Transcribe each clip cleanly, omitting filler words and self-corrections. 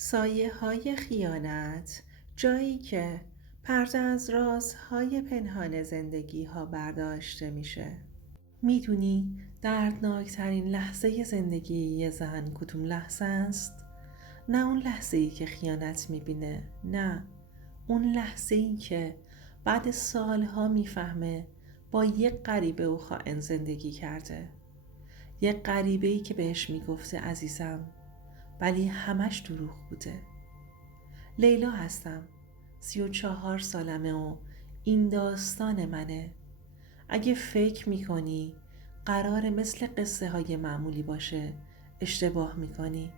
سایه‌های خیانت، جایی که پرده از رازهای پنهان زندگی‌ها برداشته میشه. میدونی دردناکترین لحظه زندگی یه زن کدوم لحظه است؟ نه اون لحظه‌ای که خیانت میبینه، نه، اون لحظه‌ای که بعد سالها میفهمه با یک غریبه و خائن زندگی کرده. یک غریبه‌ای که بهش میگفته عزیزم، ولی همش دروغ بوده. لیلا هستم، 34 سالمه و این داستان منه. اگه فکر میکنی قرار مثل قصه های معمولی باشه اشتباه میکنی،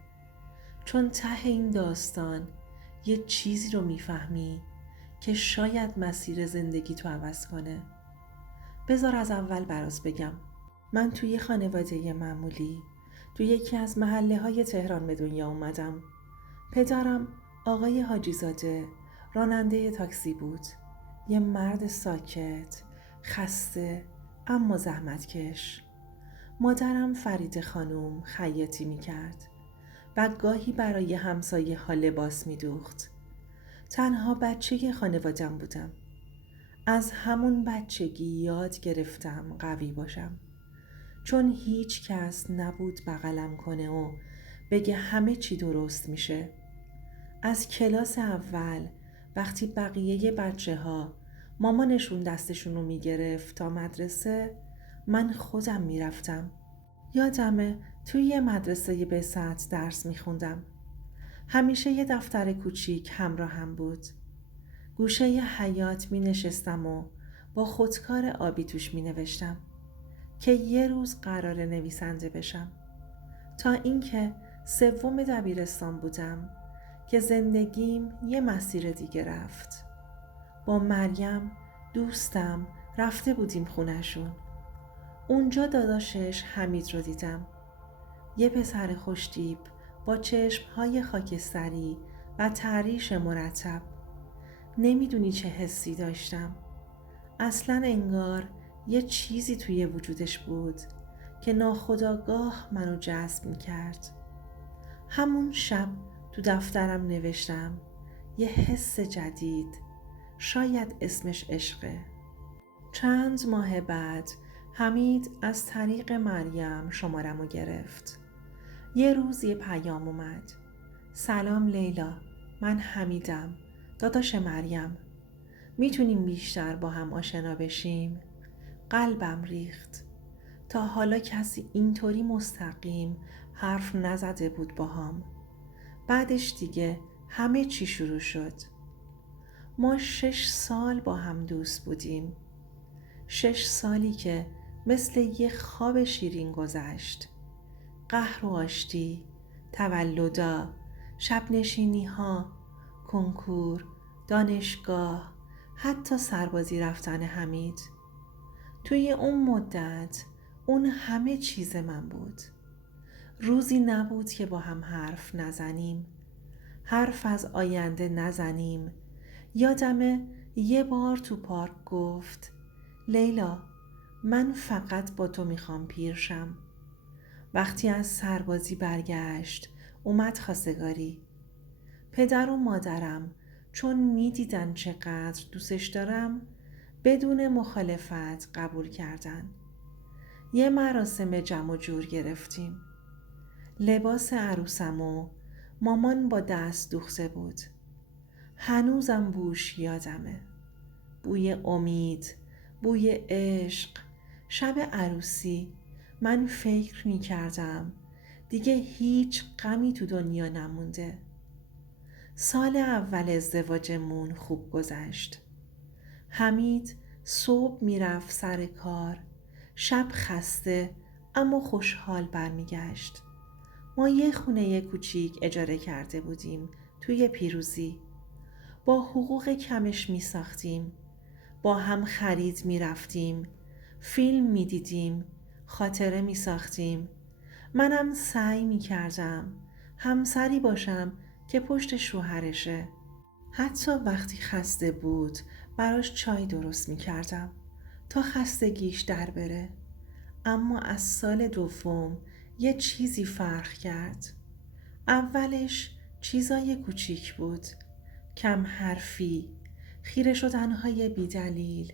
چون ته این داستان یه چیزی رو میفهمی که شاید مسیر زندگی تو عوض کنه. بذار از اول برات بگم. من توی خانواده معمولی توی یکی از محله های تهران به دنیا اومدم. پدرم آقای حاجی زاده راننده تاکسی بود. یه مرد ساکت، خسته اما زحمتکش. مادرم فرید خانوم خیاطی میکرد و گاهی برای همسایه ها لباس میدوخت. تنها بچه خانوادم بودم. از همون بچگی یاد گرفتم قوی باشم، چون هیچ کس نبود بغلم کنه و بگه همه چی درست میشه. از کلاس اول وقتی بقیه بچه ها مامانشون دستشون رو میگرفت تا مدرسه، من خودم میرفتم. یادمه توی یه مدرسه به ساعت درس میخوندم. همیشه یه دفتر کوچیک همراهم بود. گوشه ی حیاط می نشستم و با خودکار آبی توش می نوشتم که یه روز قرار نویسنده بشم. تا اینکه سوم دبیرستان بودم که زندگیم یه مسیر دیگه رفت. با مریم دوستم رفته بودیم خونشون. اونجا داداشش حمید رو دیدم. یه پسر خوشتیپ با چشمهای خاکستری و تعریش مرتب. نمیدونی چه حسی داشتم. اصلا انگار یه چیزی توی وجودش بود که ناخودآگاه منو جذب میکرد. همون شب تو دفترم نوشتم یه حس جدید، شاید اسمش عشقه. چند ماه بعد حمید از طریق مریم شمارمو گرفت. یه روز یه پیام اومد. سلام لیلا، من حمیدم، داداش مریم. میتونیم بیشتر با هم آشنا بشیم؟ قلبم ریخت. تا حالا کسی اینطوری مستقیم حرف نزده بود باهام. بعدش دیگه همه چی شروع شد. ما 6 سال با هم دوست بودیم. 6 سالی که مثل یه خواب شیرین گذشت. قهر و آشتی، تولدا، شب نشینی ها، کنکور، دانشگاه، حتی سربازی رفتن حمید. توی اون مدت اون همه چیز من بود. روزی نبود که با هم حرف نزنیم، حرف از آینده نزنیم. یادمه یه بار تو پارک گفت لیلا، من فقط با تو میخوام پیر شم. وقتی از سربازی برگشت اومد خواستگاری. پدر و مادرم چون میدیدن چقدر دوستش دارم بدون مخالفت قبول کردن. یه مراسم جمع و جور گرفتیم. لباس عروسمو مامان با دست دوخته بود. هنوزم بوش یادمه. بوی امید، بوی عشق. شب عروسی من فکر می کردم دیگه هیچ غمی تو دنیا نمونده. سال اول ازدواجمون خوب گذشت. حمید صبح میرفت سر کار، شب خسته اما خوشحال برمیگشت. ما یه خونه کوچیک اجاره کرده بودیم توی پیروزی. با حقوق کمش می ساختیم. با هم خرید می رفتیم. فیلم می دیدیم. خاطره می ساختیم. منم سعی می کردم همسری باشم که پشت شوهرشه. حتی وقتی خسته بود براش چای درست می کردم تا خستگیش در بره. اما از سال دوم یه چیزی فرق کرد. اولش چیزای کوچیک بود، کم حرفی، خیره شدنهای بی دلیل،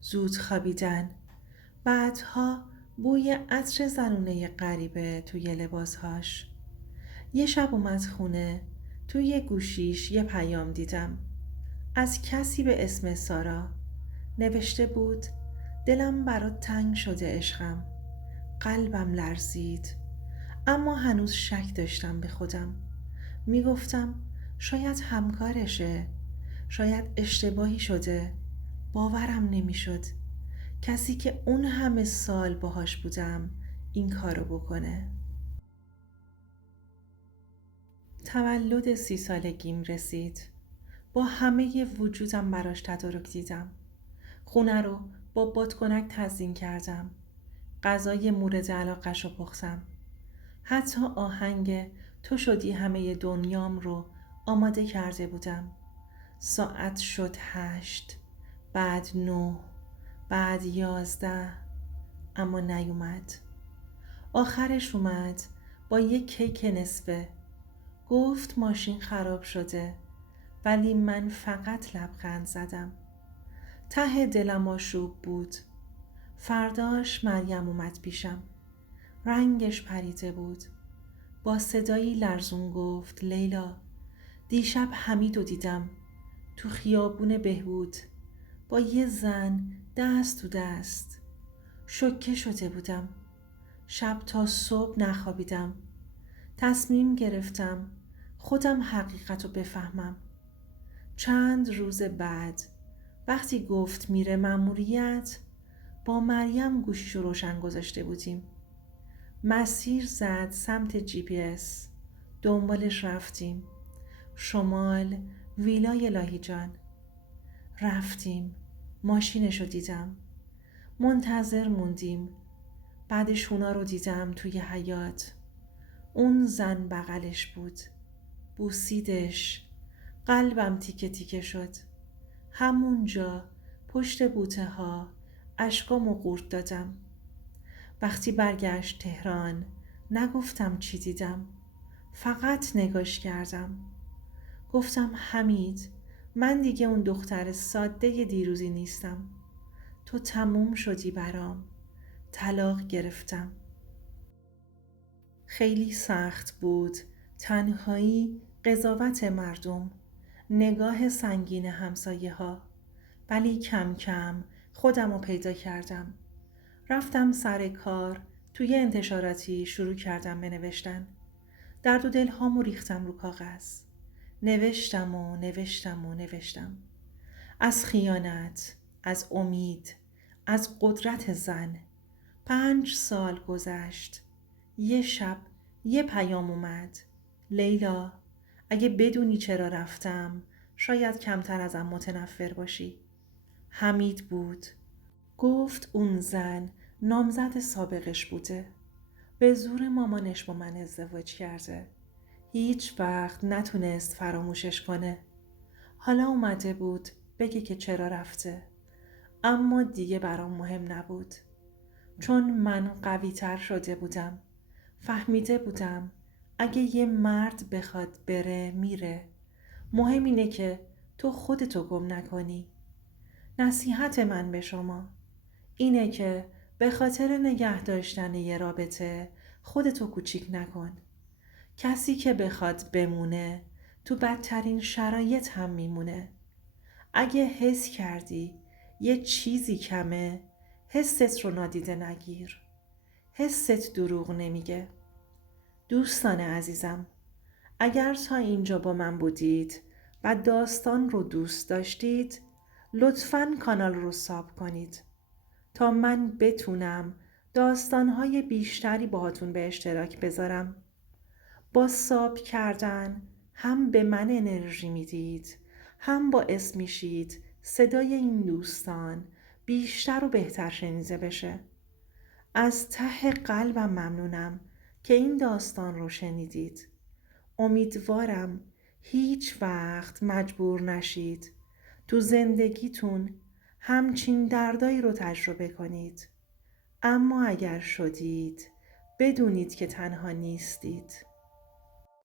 زود خوابیدن، بعدها بوی عطر زنونه غریبه توی لباسهاش. یه شب اومد خونه، توی گوشیش یه پیام دیدم از کسی به اسم سارا. نوشته بود دلم برات تنگ شده عشقم. قلبم لرزید، اما هنوز شک داشتم به خودم. میگفتم شاید همکارشه، شاید اشتباهی شده. باورم نمیشد کسی که اون همه سال باهاش بودم این کارو بکنه. تولد 30 سالگیم رسید. با همه وجودم براش تدارک دیدم. خونه رو با بادکنک تزیین کردم. غذای مورد علاقش رو پختم. حتی آهنگ تو شدی همه دنیام رو آماده کرده بودم. ساعت شد 8، بعد 9، بعد 11، اما نیومد. آخرش اومد با یک کیک نصفه. گفت ماشین خراب شده، ولی من فقط لبخند زدم. ته دلم آشوب بود. فرداش مریم اومد پیشم. رنگش پریده بود. با صدایی لرزون گفت لیلا، دیشب حمیدو دیدم تو خیابون بهبود با یه زن دست تو دست. شوکه شده بودم. شب تا صبح نخوابیدم. تصمیم گرفتم خودم حقیقتو بفهمم. چند روز بعد وقتی گفت میره مأموریت، با مریم گوشیشو روشن گذاشته بودیم. مسیر زد سمت GPS. دنبالش رفتیم. شمال، ویلای لاهیجان. رفتیم. ماشینشو دیدم. منتظر موندیم. بعدش اونا رو دیدم توی حیاط. اون زن بغلش بود. بوسیدش. قلبم تیکه تیکه شد. همونجا پشت بوته ها اشکامو قورت دادم. وقتی برگشت تهران نگفتم چی دیدم. فقط نگاش کردم. گفتم حمید، من دیگه اون دختر ساده دیروزی نیستم. تو تموم شدی برام. طلاق گرفتم. خیلی سخت بود. تنهایی، قضاوت مردم، نگاه سنگین همسایه ها. ولی کم کم خودم رو پیدا کردم. رفتم سر کار. توی انتشاراتی شروع کردم به نوشتن. درد و دلهامو ریختم رو کاغذ. نوشتم و نوشتم و نوشتم. از خیانت، از امید، از قدرت زن. 5 سال گذشت. یه شب یه پیام اومد. لیلا، اگه بدونی چرا رفتم شاید کمتر ازم متنفر باشی. حمید بود. گفت اون زن نامزد سابقش بوده. به زور مامانش با من ازدواج کرده. هیچ وقت نتونست فراموشش کنه. حالا اومده بود بگه که چرا رفته. اما دیگه برام مهم نبود. چون من قوی تر شده بودم. فهمیده بودم اگه یه مرد بخواد بره میره. مهم اینه که تو خودتو گم نکنی. نصیحت من به شما اینه که به خاطر نگه داشتن یه رابطه خودتو کوچیک نکن. کسی که بخواد بمونه تو بدترین شرایط هم میمونه. اگه حس کردی یه چیزی کمه، حست رو نادیده نگیر. حست دروغ نمیگه. دوستان عزیزم، اگر تا اینجا با من بودید و داستان رو دوست داشتید، لطفاً کانال رو ساب کنید تا من بتونم داستانهای بیشتری باهاتون به اشتراک بذارم. با ساب کردن هم به من انرژی میدید، هم باعث میشید صدای این دوستان بیشتر و بهتر شنیده بشه. از ته قلبم ممنونم که این داستان رو شنیدید. امیدوارم هیچ وقت مجبور نشید تو زندگیتون همچین دردایی رو تجربه کنید. اما اگر شدید بدونید که تنها نیستید.